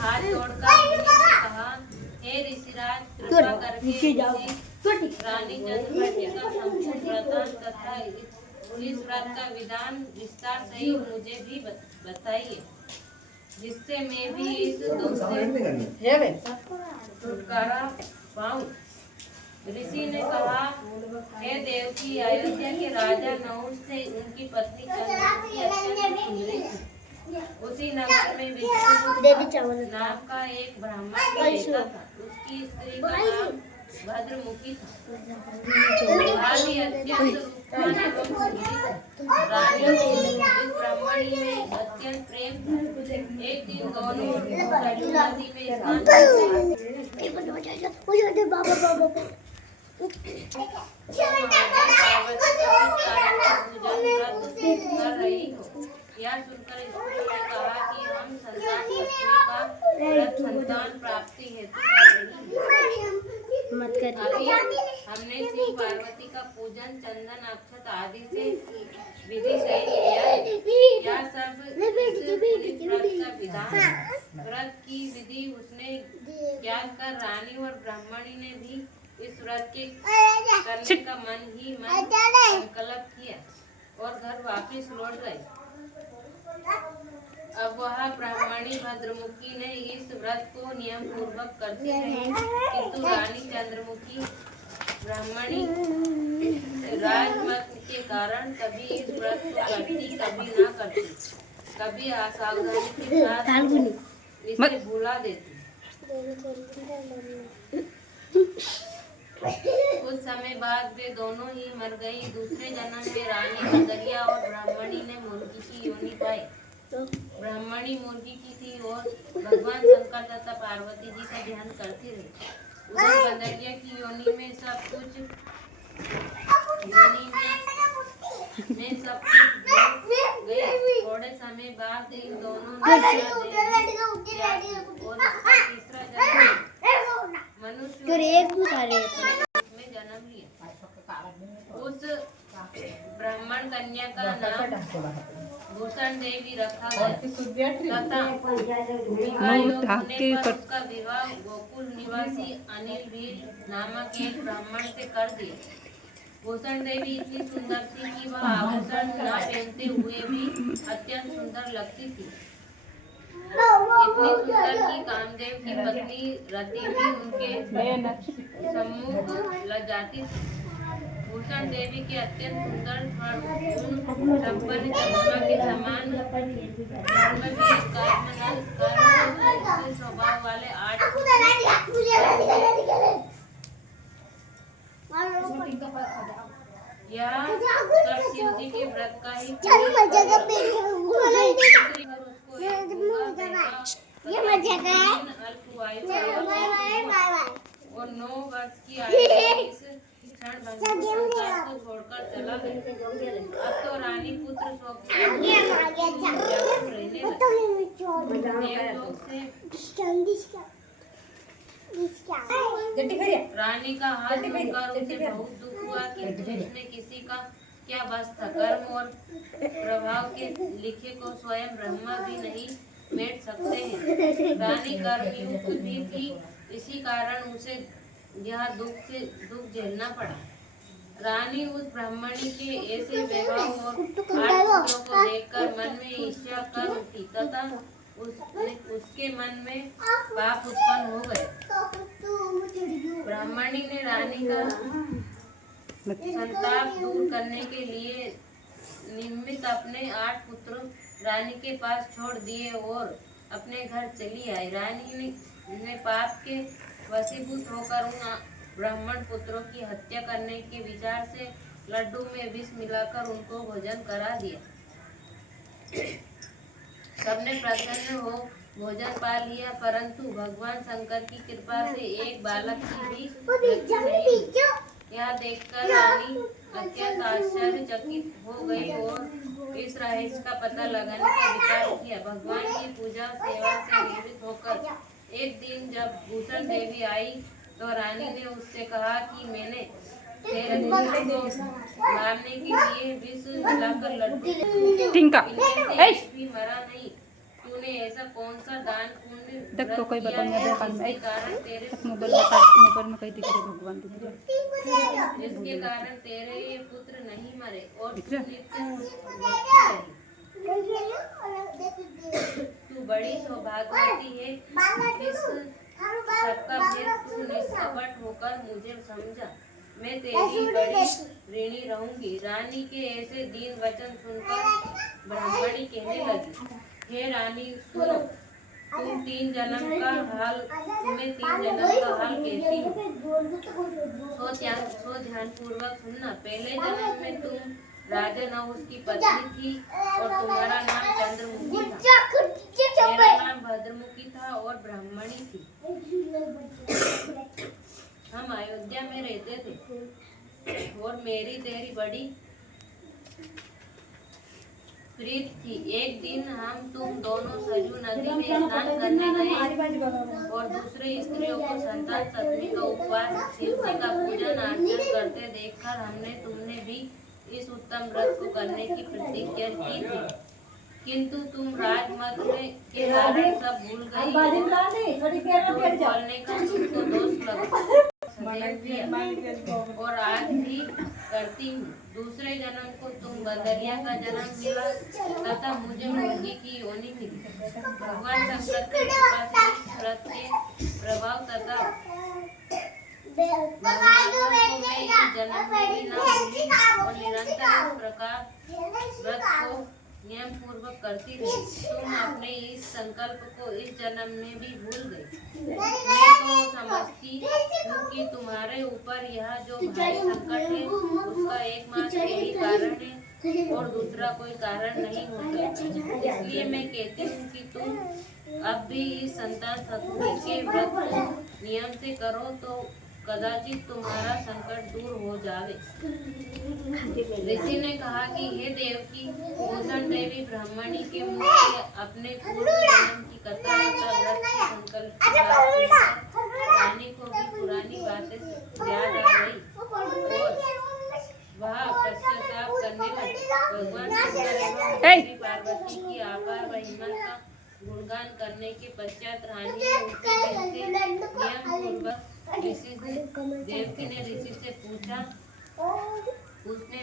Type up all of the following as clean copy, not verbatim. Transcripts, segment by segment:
हाथ जोड़कर मुनि ने कहा, हे ऋषिराज, कृपा करके रानी चंद्रवती का संपूर्ण वृतांत तथा इस व्रत का विधान विस्तार सहित मुझे भी बताइए, जिससे मैं भी इस दुख से छुटकारा पाऊं। ऋषि ने कहा, हे देवकी, अयोध्या के राजा नहुष से उनकी पत्नी चंद्रवती अत्यंत सुंदरी थी। उसी नगर में विष्णु नाम का एक ब्राह्मण रहता था। उसकी स्त्री का नाम भद्रमुखी था। रानी अत्यंत रूपवान एवं सुंदरी थी। रानी को इस ब्राह्मणी में अत्यंत प्रेम था। एक दिन दोनों नदी में स्नान करते कर रही हो। यह सुनकर स्त्रियों ने कहा कि हम संतान लक्ष्मी का व्रत संतान प्राप्ति हेतु कर रही हैं। अभी हमने शिव पार्वती का पूजन चंदन अक्षत आदि से विधि सहित किया है। यह सब इस व्रत का विधान है। व्रत की विधि उसने त्याग कर रानी और ब्राह्मणी ने भी इस व्रत के करने का मन संकल्प किया और घर वापिस लौट गए। अब वह ब्राह्मणी भद्रमुखी ने इस व्रत को नियम पूर्वक करती रही, किंतु रानी चंद्रमुखी ब्राह्मणी राजमत के कारण कभी इस व्रत को करती, कभी ना करती, कभी असावधानी के साथ इसे भुला देती। कुछ समय बाद वे दोनों ही मर गई। दूसरे जन्म में रानी मदरिया और ब्राह्मणी ने मुर्गी की योनि पाई। ब्राह्मणी मुर्गी की थी और भगवान शंकर तथा पार्वती जी का ध्यान करती रही। उधर मदरिया की योनि में सब कुछ गई। थोड़े समय बाद इन दोनों ने तीसरा जन्म मनुष्य में जन्म लिया। उस ब्राह्मण कन्या का नाम भूषण देवी रखा गया तथा उसका विवाह गोकुल निवासी अनिल भील नामक एक ब्राह्मण से कर दिया। भूषण देवी इतनी सुंदर थी कि वह आभूषण न पहनते हुए भी अत्यंत सुंदर लगती थी। इतनी सुंदर कि कामदेव की पत्नी रति भी उनके सम्मुख लजाती थी। भूषण देवी के अत्यंत सुंदर संपन्न चंद्रमा के समान स्वभाव वाले 8 यह सब शिव जी के व्रत का ही और 9 वर्ष की आयु इस क्षण संसार को छोड़कर चला गया। अब तो रानी पुत्र रहने लगे। रानी का हाथ धोकर उसे बहुत दुख हुआ, किंतु उसने किसी का क्या बस था। कर्म और प्रभाव के लिखे को स्वयं ब्रह्मा भी नहीं मेट सकते हैं। रानी कर्मयुक्त भी थी, इसी कारण उसे यह दुख झेलना पड़ा। रानी उस ब्राह्मणी के ऐसे व्यवहार और 8 पुत्रों को देखकर मन में ईर्ष्या कर उठी तथा उसके मन में पाप उत्पन्न हो गए। ब्राह्मणी ने रानी का संताप दूर करने के लिए निमित्त अपने 8 पुत्र रानी के पास छोड़ दिए और अपने घर चली आई। रानी ने पाप के वशीभूत होकर उन ब्राह्मण पुत्रों की हत्या करने के विचार से लड्डू में विष मिलाकर उनको भोजन करा दिया। सबने प्रसन्न हो भोजन पा लिया, परंतु भगवान शंकर की कृपा से एक बालक की भी मृत्यु नहीं हुई। यह देखकर रानी अत्यंत आश्चर्यचकित हो गई और इस रहस्य का पता लगाने का विचार किया। भगवान की पूजा सेवा से निवृत्त होकर एक दिन जब भूषण देवी आई तो रानी ने उससे कहा कि मैंने तेरे पुत्र को मारने के लिए विष मिलाकर लड्डू भी मरा नहीं। तूने ऐसा कौन सा दान पुण्य देख तो कोई बताओ मैं दुकान में कारण तेरे मोबाइल में कहीं दिख रहे भगवान दिख रहे जिसके कारण तेरे ये पुत्र नहीं मरे और दिख रहा? तू बड़ी सौभाग्यवती है। इस सबका भेद तू निष्कपट होकर मुझे समझा। मैं तेरी बड़ी ऋणी रहूंगी। रानी के ऐसे दीन वचन सुनकर ब्राह्मणी कहने लगी, हे रानी सुनो, तुम्हें 3 जन्म का हाल कहती हूँ। सो ध्यान पूर्वक सुनना। पहले जन्म में तुम राजन और उसकी पत्नी थी और तुम्हारा नाम चंद्रमुखी था। मेरा नाम भद्रमुखी था और ब्राह्मणी थी। हम अयोध्या में रहते थे और मेरी तेरी बड़ी प्रीत थी। एक दिन हम तुम दोनों सरयू नदी में स्नान करने गए और दूसरे स्त्रियों को संतान सप्तमी का उपवास शिव जी का पूजन अर्चन करते देखकर हमने तुमने भी इस उत्तम व्रत को करने की प्रतिज्ञा की थी, किंतु तुम राजमत में के कारण सब भूल गई बोलने का तुमको दोष लगा और आज भी करती हूँ। दूसरे जन्म को तुम बदरिया का जन्म मिला तथा मुझे मुर्गी की योनि मिली। भगवान शंकर की कृपा से इस व्रत के प्रभाव तथा भगवान को मैं इस जन्म में भी न भूली और निरंतर इस प्रकार व्रत को नियम पूर्वक करती रही। तुम अपने इस संकल्प को इस जन्म में भी भूल गई। मैं तो समझती हूँ कि तुम्हारे ऊपर यह जो भारी संकट है उसका एकमात्र यही कारण है और दूसरा कोई कारण नहीं होता। इसलिए मैं कहती हूँ कि तुम अब भी इस संतान सप्तमी के व्रत को नियम से करो तो कदाचित तुम्हारा संकट दूर हो जावे। ऋषि ने कहा कि हे देवकी, भूषण देवी ब्राह्मणी के मुख से अपने पूर्व जन्म की कथा तथा व्रत की संकल्प रानी को भी पुरानी बातें याद आ गई और वह पश्चाताप करने लगी। भगवान शंकर एवं देवी पार्वती की आकार महिमा का गुणगान करने के पश्चात रानी ने उनके दिल से नियम पूर्वक देवकी ने ऋषि से पूछने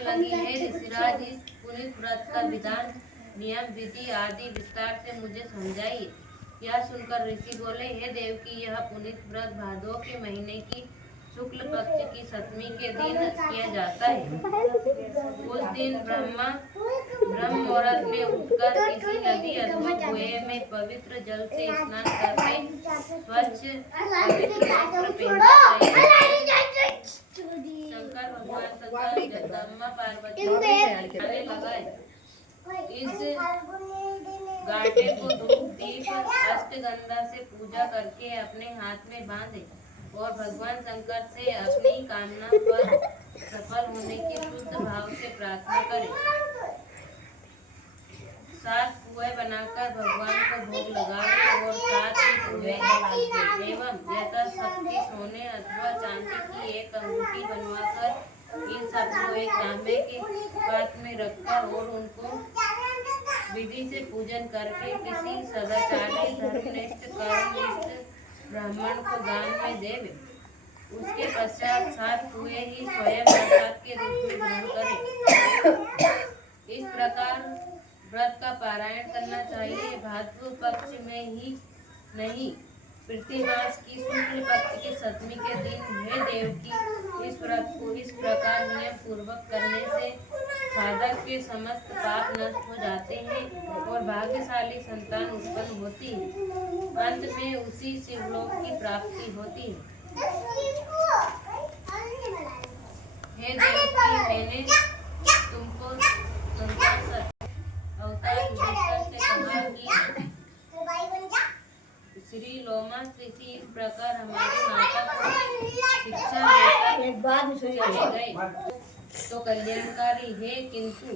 लगी, हे ऋषिराज, इस पुनीत व्रत का विधान नियम विधि आदि विस्तार से मुझे समझाइए। यह सुनकर ऋषि बोले, हे देवकी, यह पुनीत व्रत भादों के महीने की शुक्ल पक्ष की सप्तमी के दिन किया जाता है। उस दिन ब्रह्म मुहूर्त में उठकर किसी नदी अथवा कुएं में पवित्र जल से स्नान करके स्वच्छ पवित्र वस्त्र पहनना चाहिए। शंकर भगवान तथा जगदम्बा पार्वती गाने लगाए। इस गांठे को धूप दीप अष्टगंधा से पूजा करके अपने हाथ में बांधे और भगवान शंकर से अपनी कामना पर सफल होने की शुद्ध भाव से प्रार्थना करें। 7 कुएं बनाकर भगवान को भोग लगावे और 7 ही कुएं एवं यथाशक्ति सोने अथवा चांदी की एक अंगूठी बनवाकर इन सबको एक तांबे के पात्र में रखकर और उनको विधि से पूजन करके किसी सदाचारी धर्मनिष्ठ कर्मनिष्ठ ब्राह्मण को दान में देवे। उसके पश्चात 7 कुएं ही स्वयं प्रसाद के रूप में ग्रहण करें। इस प्रकार व्रत का पारायण करना चाहिए। भाद्र पक्ष में ही नहीं, प्रतिमास की शुक्ल पक्ष के सप्तमी के दिन हे देवकी, इस व्रत को इस प्रकार नियम पूर्वक करने से साधक के समस्त पाप नष्ट हो जाते हैं और भाग्यशाली संतान उत्पन्न होती है। अंत में उसी शिवलोक की प्राप्ति होती है। हे देवकी, मैंने तुमको अवतार से कहा कि श्री लोमा ऋषि इस प्रकार हमारी माता को शिक्षा देकर चले गए तो कल्याणकारी है, किंतु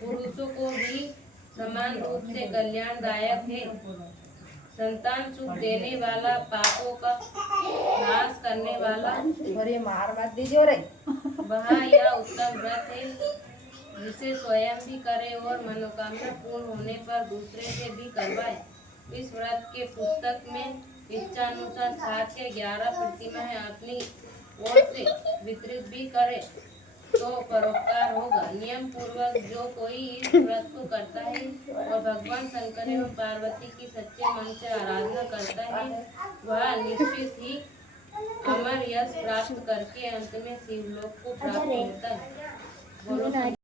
पुरुषों को भी समान रूप से कल्याणदायक है। संतान सुख देने वाला, पापों का नाश करने वाला, वह यह उत्तम व्रत है जिसे स्वयं भी करे और मनोकामना पूर्ण होने पर दूसरे से भी करवाए। इस व्रत के पुस्तक में इच्छानुसार 7 या 11 प्रतिमाएं अपनी ओर से वितरित भी करे तो परोपकार होगा। नियम पूर्वक जो कोई इस व्रत को करता है और भगवान शंकर एवं पार्वती की सच्चे मन से आराधना करता है, वह निश्चित ही अमर यश प्राप्त करके अंत में शिवलोक को प्राप्त होता है। बोलो